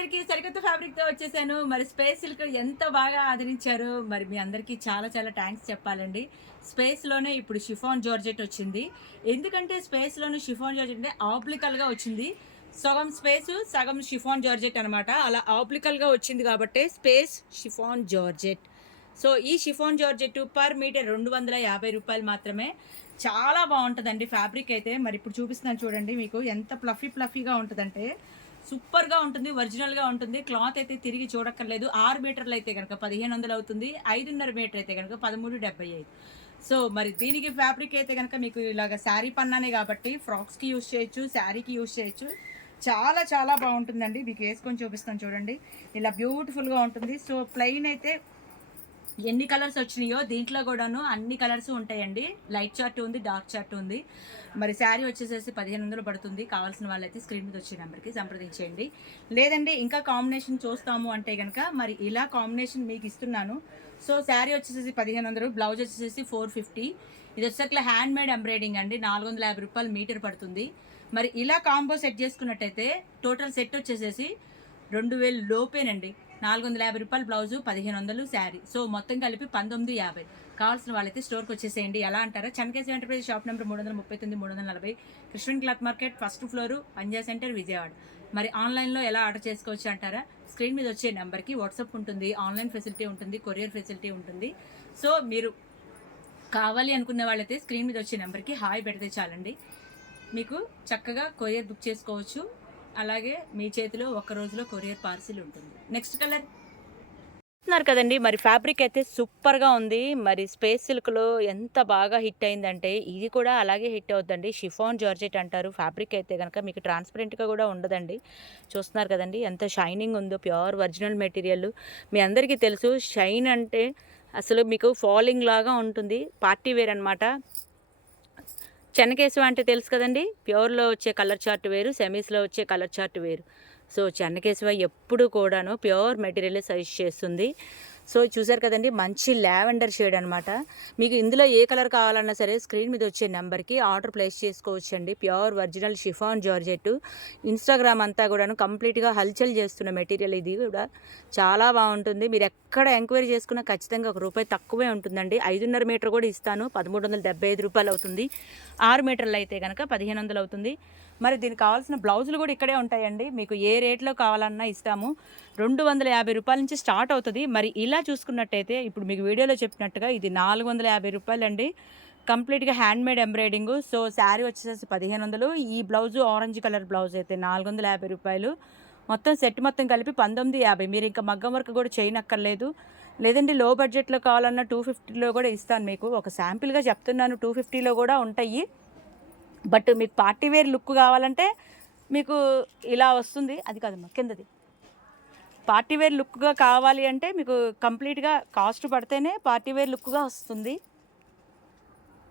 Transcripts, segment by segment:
అందరికీ సరికొత్త ఫ్యాబ్రిక్‌తో వచ్చేసాను. మరి స్పేస్ సిల్క్ ఎంత బాగా ఆదరించారో మరి మీ అందరికీ చాలా చాలా థాంక్స్ చెప్పాలండి. స్పేస్‌లోనే ఇప్పుడు షిఫాన్ జార్జెట్ వచ్చింది. ఎందుకంటే స్పేస్‌లోనే షిఫాన్ జార్జెట్ అంటే ఆప్లికల్‌గా వచ్చింది. సగం స్పేసు, సగం షిఫాన్ జార్జెట్ అనమాట. అలా ఆప్లికల్‌గా వచ్చింది కాబట్టే స్పేస్ షిఫాన్ జార్జెట్. సో, ఈ షిఫాన్ జార్జెట్ పర్ మీటర్ రూ. 250 మాత్రమే. చాలా బావుంటదండి ఫ్యాబ్రిక్ అయితే. మరి ఇప్పుడు చూపిస్తున్నాను చూడండి మీకు ఎంత ఫ్లఫీగా ఉంటదంటే సూపర్‌గా ఉంటుంది. ఒరిజినల్‌గా ఉంటుంది. క్లాత్ అయితే తిరిగి చూడక్కర్లేదు. 6 మీటర్లు అయితే గనక 1500 అవుతుంది. 5.5 మీటర్ అయితే గనక 1375. సో, మరి దీనికి ఫ్యాబ్రిక్ అయితే గనక మీకు ఇలాగ శారీ పన్నానే గాబట్టి ఫ్రాక్స్‌కి యూజ్ చేయొచ్చు. శారీకి యూజ్ చేయొచ్చు. చాలా చాలా బావుంటుందండి. మీకు ఏసుకొని చూపిస్తాను చూడండి. ఇలా బ్యూటిఫుల్‌గా ఉంటుంది. సో, ప్లెయిన్ అయితే ఎన్ని కలర్స్ వచ్చినాయో దీంట్లో కూడాను అన్ని కలర్స్ ఉంటాయండి. లైట్ చార్ట్ ఉంది, డార్క్ చార్ట్ ఉంది. మరి శారీ వచ్చేసేసి 1500 పడుతుంది. కావాల్సిన వాళ్ళైతే స్క్రీన్ మీద వచ్చే నెంబర్కి సంప్రదించేయండి. లేదండి ఇంకా కాంబినేషన్ చూస్తాము అంటే గనక మరి ఇలా కాంబినేషన్ మీకు ఇస్తున్నాను. సో, శారీ వచ్చేసేసి 1500, బ్లౌజ్ వచ్చేసేసి 450. ఇది వచ్చేసరికి హ్యాండ్ మేడ్ ఎంబ్రాయిడింగ్ అండి. రూ. 450 మీటర్ పడుతుంది. మరి ఇలా కాంబో సెట్ చేసుకున్నట్టయితే టోటల్ సెట్ వచ్చేసేసి 2000 లోపేనండి. రూ. 450 బ్లౌజు, 1500 శారీ. సో, మొత్తం కలిపి 1950. కావాల్సిన వాళ్ళైతే స్టోర్‌కి వచ్చేసేయండి. ఎలా అంటారా? చన్కేసి enterprise shop number 339, 340 Krishnan cloth market first floor, Panja centre, Vijayawada. మరి ఆన్‌లైన్‌లో ఎలా ఆర్డర్ చేసుకోవచ్చు అంటారా? స్క్రీన్ మీద వచ్చే నెంబర్‌కి వాట్సాప్ ఉంటుంది, ఆన్‌లైన్ ఫెసిలిటీ ఉంటుంది, కొరియర్ ఫెసిలిటీ ఉంటుంది. సో, మీరు కావాలి అనుకునే వాళ్ళైతే స్క్రీన్ మీద వచ్చే నెంబర్‌కి హాయ్ పెడితే చాలండి. మీకు చక్కగా కొరియర్ బుక్ చేసుకోవచ్చు. అలాగే మీ చేతిలో ఒక్క రోజులో కొరియర్ పార్సిల్ ఉంటుంది. నెక్స్ట్ కలర్ చూస్తున్నారు కదండి. మరి ఫ్యాబ్రిక్ అయితే సూపర్‌గా ఉంది. మరి స్పేస్ సిల్క్‌లో ఎంత బాగా హిట్ అయిందంటే ఇది కూడా అలాగే హిట్ అవుద్దండి. షిఫాన్ జార్జెట్ అంటారు. ఫ్యాబ్రిక్ అయితే గనక మీకు ట్రాన్స్పరెంట్‌గా కూడా ఉండదండి. చూస్తున్నారు కదండి ఎంత షైనింగ్ ఉందో. Pure original material. మీ అందరికీ తెలుసు షైన్ అంటే అసలు మీకు ఫాలింగ్ లాగా ఉంటుంది. పార్టీ వేర్ అనమాట. చెన్నకేశవ అంటే తెలుసు కదండి. ప్యూర్‌లో వచ్చే కలర్ చార్ట్ వేరు, సెమీస్‌లో వచ్చే కలర్ చార్ట్ వేరు. సో, చెన్నకేశవ ఎప్పుడు కూడాను ప్యూర్ మెటీరియలే సజెస్ట్ చేస్తుంది. సో, చూసారు కదండి మంచి లావెండర్ షేడ్ అనమాట. మీకు ఇందులో ఏ కలర్ కావాలన్నా సరే స్క్రీన్ మీద వచ్చే నెంబర్‌కి ఆర్డర్ ప్లేస్ చేసుకోవచ్చండి. Pure original chiffon georgette. Instagram అంతా కూడాను కంప్లీట్‌గా హల్చల్ చేస్తున్న మెటీరియల్ ఇది కూడా చాలా బాగుంటుంది. మీరు ఎక్కడ ఎంక్వైరీ చేసుకున్నా ఖచ్చితంగా ₹1 తక్కువే ఉంటుందండి. 5.5 మీటర్ కూడా ఇస్తాను. రూ. 1375 అవుతుంది. 6 మీటర్లు అయితే కనుక 1500 అవుతుంది. మరి దీనికి కావాల్సిన బ్లౌజులు కూడా ఇక్కడే ఉంటాయండి. మీకు ఏ రేట్లో కావాలన్నా ఇస్తాము. రూ. 250 నుంచి స్టార్ట్ అవుతుంది. మరి ఇలా చూసుకున్నట్టయితే ఇప్పుడు మీకు వీడియోలో చెప్పినట్టుగా ఇది రూ. 450 అండి. కంప్లీట్‌గా హ్యాండ్‌మేడ్ ఎంబ్రాయిడింగు. సో, శారీ వచ్చేసేసి 1500. ఈ బ్లౌజు ఆరెంజ్ కలర్ బ్లౌజ్ అయితే రూ. 450. మొత్తం సెట్ మొత్తం కలిపి 1950. మీరు ఇంకా మగ్గం వర్క్ కూడా చేయనక్కర్లేదు. లేదంటే లో బడ్జెట్‌లో కావాలన్నా 250లో కూడా ఇస్తాను మీకు. ఒక శాంపిల్‌గా చెప్తున్నాను. 250లో కూడా ఉంటాయి. బట్ మీకు పార్టీ వేర్ లుక్ కావాలంటే మీకు ఇలా వస్తుంది. అది కాదమ్మా కిందది. పార్టీ వేర్ లుక్‌గా కావాలి అంటే మీకు కంప్లీట్‌గా కాస్ట్ పడితేనే పార్టీ వేర్ లుక్‌గా వస్తుంది.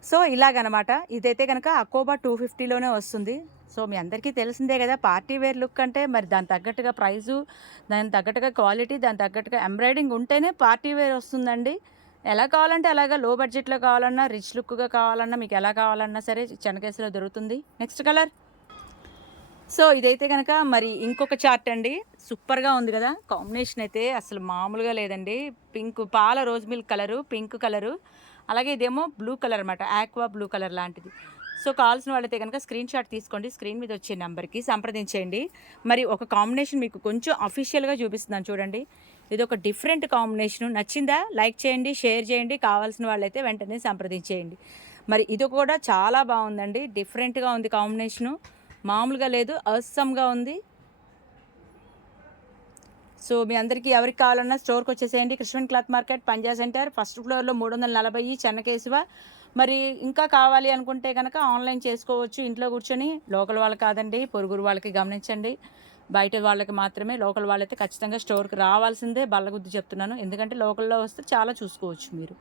సో, ఇలాగనమాట. ఇదైతే గనక అకోబా 250లోనే వస్తుంది. సో, మీ అందరికీ తెలిసిందే గదా! పార్టీ వేర్ లుక్ అంటే మరి దానికి తగ్గట్టుగా ప్రైజు, దానికి తగ్గట్టుగా క్వాలిటీ, దానికి తగ్గట్టుగా ఎంబ్రాయిడింగ్ ఉంటేనే పార్టీ వేర్ వస్తుందండి. ఎలా కావాలంటే అలాగా లో బడ్జెట్‌లో కావాలన్నా, రిచ్ లుక్‌గా కావాలన్నా, మీకు ఎలా కావాలన్నా సరే చెన్నకేశవలో దొరుకుతుంది. Next colour. సో, ఇదైతే గనక మరి ఇంకొక చార్ట్ అండి. సూపర్‌గా ఉంది గదా! కాంబినేషన్ అయితే అసలు మామూలుగా లేదండి. పింక్ పాల rose milk colour, pink colour. అలాగే ఇదేమో బ్లూ కలర్ అనమాట. ఆక్వా బ్లూ కలర్ లాంటిది. సో, కావాల్సిన వాళ్ళైతే గనక స్క్రీన్ షాట్ తీసుకోండి. స్క్రీన్ మీద వచ్చే నంబర్‌కి సంప్రదించేయండి. మరి ఒక కాంబినేషన్ మీకు కొంచెం అఫీషియల్‌గా చూపిస్తున్నాను చూడండి. ఇదొక డిఫరెంట్ కాంబినేషను. నచ్చిందా? లైక్ చేయండి, షేర్ చేయండి. కావాల్సిన వాళ్ళైతే వెంటనే సంప్రదించేయండి. మరి ఇది కూడా చాలా బావుందండి. డిఫరెంట్‌గా ఉంది కాంబినేషను. మామూలుగా లేదు. అసమ్‌గా ఉంది. సో, మీ అందరికీ ఎవరికి కావాలన్నా స్టోర్‌కి వచ్చేసేయండి. కృష్ణన్ క్లాత్ మార్కెట్, పంజా సెంటర్, ఫస్ట్ ఫ్లోర్‌లో 340 చెన్నకేశవ. మరి ఇంకా కావాలి అనుకుంటే గనక ఆన్‌లైన్ చేసుకోవచ్చు ఇంట్లో కూర్చొని. లోకల్ వాళ్ళు కాదండి. పొరుగురు వాళ్ళకి గమనించండి. బయట వాళ్ళకి మాత్రమే. లోకల్ వాళ్ళైతే ఖచ్చితంగా స్టోర్‌కి రావాల్సిందే. బల్లగుద్ది చెప్తున్నాను. ఎందుకంటే లోకల్‌లో వస్తే చాలా చూసుకోవచ్చు మీరు.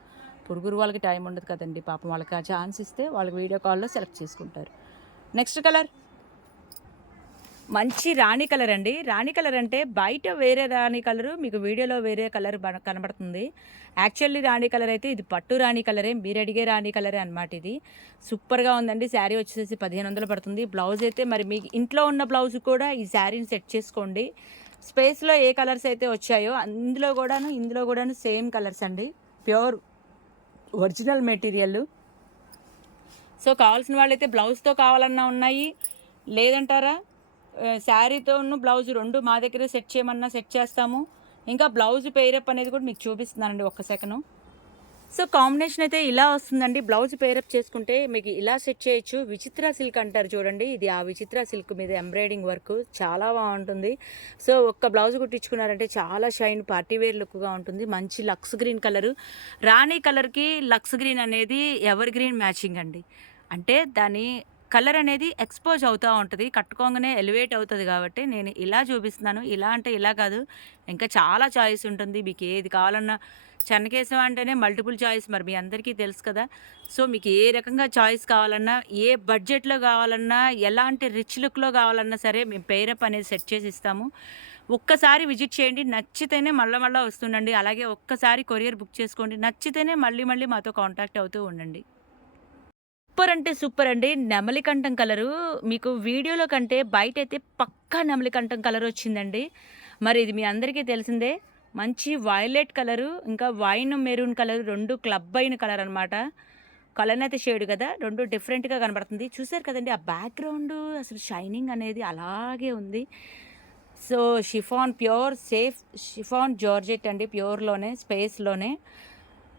పొరుగురు వాళ్ళకి టైం ఉండదు కదండీ పాపం. వాళ్ళకి ఆ ఛాన్స్ ఇస్తే వాళ్ళకి వీడియో కాల్‌లో సెలెక్ట్ చేసుకుంటారు. Next colour. మంచి రాణి కలర్ అండి. రాణి కలర్ అంటే బయట వేరే రాణి కలరు, మీకు వీడియోలో వేరే కలర్ కనబడుతుంది. యాక్చువల్లీ రాణి కలర్ అయితే ఇది పట్టు రాణి కలరే. మీరు అడిగే రాణి కలరే అనమాట ఇది. సూపర్‌గా ఉందండి. శారీ వచ్చేసి 1500 పడుతుంది. బ్లౌజ్ అయితే మరి మీకు ఇంట్లో ఉన్న బ్లౌజ్ కూడా ఈ శారీని సెట్ చేసుకోండి. స్పేస్లో ఏ కలర్స్ అయితే వచ్చాయో ఇందులో కూడాను సేమ్ కలర్స్ అండి. Pure original material. సో కావాల్సిన వాళ్ళైతే బ్లౌజ్తో కావాలన్నా ఉన్నాయి, లేదంటారా శారీతోను బ్లౌజ్ 2 మా దగ్గర సెట్ చేయమన్నా సెట్ చేస్తాము. ఇంకా బ్లౌజ్ పెయిరప్ అనేది కూడా మీకు చూపిస్తున్నానండి ఒక్క సెకను. సో కాంబినేషన్ అయితే ఇలా వస్తుందండి. బ్లౌజ్ పేరప్ చేసుకుంటే మీకు ఇలా సెట్ చేయొచ్చు. విచిత్ర సిల్క్ అంటారు చూడండి, ఇది ఆ విచిత్ర సిల్క్ మీద ఎంబ్రాయిడింగ్ వర్క్ చాలా బాగుంటుంది. సో ఒక్క బ్లౌజ్ కుట్టించుకున్నారంటే చాలా షైన్ పార్టీ వేర్ లుక్గా ఉంటుంది. మంచి లక్స్ గ్రీన్ కలరు, రాణి కలర్కి లక్స్ గ్రీన్ అనేది ఎవర్ గ్రీన్ మ్యాచింగ్ అండి. అంటే దాని కలర్ అనేది ఎక్స్పోజ్ అవుతూ ఉంటుంది, కట్టుకోగానే ఎలివేట్ అవుతుంది. కాబట్టి నేను ఇలా చూపిస్తున్నాను. ఇలా అంటే ఇలా కాదు, ఇంకా చాలా చాయిస్ ఉంటుంది. మీకు ఏది కావాలన్నా చెన్నకేశం అంటేనే మల్టిపుల్ చాయిస్, మరి మీ అందరికీ తెలుసు కదా. సో మీకు ఏ రకంగా చాయిస్ కావాలన్నా, ఏ బడ్జెట్లో కావాలన్నా, ఎలాంటి రిచ్ లుక్లో కావాలన్నా సరే మేము పేరప్ అనేది సెట్ చేసి ఇస్తాము. ఒక్కసారి విజిట్ చేయండి, నచ్చితేనే మళ్ళీ వస్తుండండి. అలాగే ఒక్కసారి కొరియర్ బుక్ చేసుకోండి, నచ్చితేనే మళ్ళీ మాతో కాంటాక్ట్ అవుతూ ఉండండి. సూపర్ అంటే సూపర్ అండి. నెమలికంఠం కలరు మీకు వీడియోలో కంటే బయటైతే పక్కా నెమలికంఠం కలర్ వచ్చిందండి. మరి ఇది మీ అందరికీ తెలిసిందే. మంచి వైలెట్ కలరు, ఇంకా వైన్ మెరూన్ కలర్ 2 క్లబ్ అయిన కలర్ అనమాట. కలనైతే షేడ్ కదా, 2 డిఫరెంట్గా కనబడుతుంది. చూసారు కదండి ఆ బ్యాక్గ్రౌండ్, అసలు షైనింగ్ అనేది అలాగే ఉంది. So chiffon pure safe chiffon georgette అండి, ప్యూర్లోనే స్పేస్లోనే.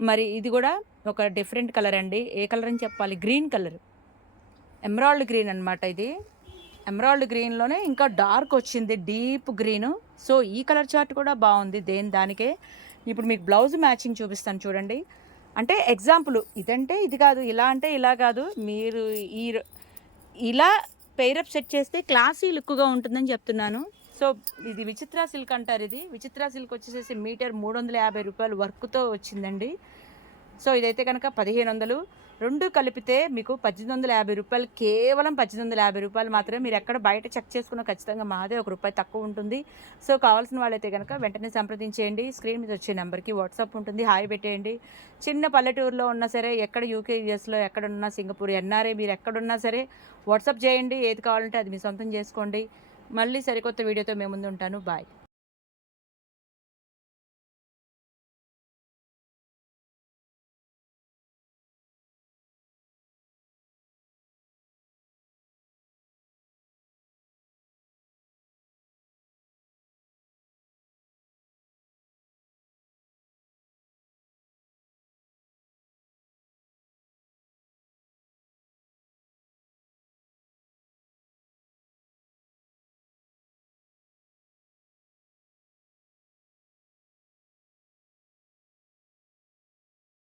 మరి ఇది కూడా ఒక డిఫరెంట్ కలర్ అండి. ఏ కలర్ అని చెప్పాలి, గ్రీన్ కలర్, ఎమరాల్డ్ గ్రీన్ అనమాట. ఇది ఎమరాల్డ్ గ్రీన్లోనే ఇంకా డార్క్ వచ్చింది, డీప్ గ్రీను. సో ఈ కలర్ చార్ట్ కూడా బాగుంది దానికే. ఇప్పుడు మీకు బ్లౌజ్ మ్యాచింగ్ చూపిస్తాను చూడండి. అంటే ఎగ్జాంపుల్ ఇదంటే ఇది కాదు, ఇలా అంటే ఇలా కాదు, మీరు ఇలా పెయిరప్ సెట్ చేస్తే క్లాసీ లుక్గా ఉంటుందని చెప్తున్నాను. సో ఇది విచిత్ర సిల్క్ అంటారు. ఇది విచిత్ర సిల్క్ వచ్చేసేసి మీటర్ 350 రూపాయలు వర్క్తో వచ్చిందండి. సో ఇదైతే కనుక 1500, 2 కలిపితే మీకు 1850 రూపాయలు, కేవలం 1850 రూపాయలు మాత్రమే. మీరు ఎక్కడ బయట చెక్ చేసుకున్న ఖచ్చితంగా మాదే ₹1 తక్కువ ఉంటుంది. సో కావాల్సిన వాళ్ళైతే కనుక వెంటనే సంప్రదించేయండి. స్క్రీన్ మీద వచ్చే నెంబర్కి వాట్సాప్ ఉంటుంది, హాయ్ పెట్టేయండి. చిన్న పల్లెటూరులో ఉన్నా సరే, ఎక్కడ యూకే యూఎస్లో ఎక్కడున్నా, సింగపూర్ ఎన్ఆర్ఏ మీరు ఎక్కడున్నా సరే వాట్సాప్ చేయండి. ఏది కావాలంటే అది మీ సొంతం చేసుకోండి. మళ్ళీ సరికొత్త వీడియోతో మేము ముందు ఉంటాను. బాయ్.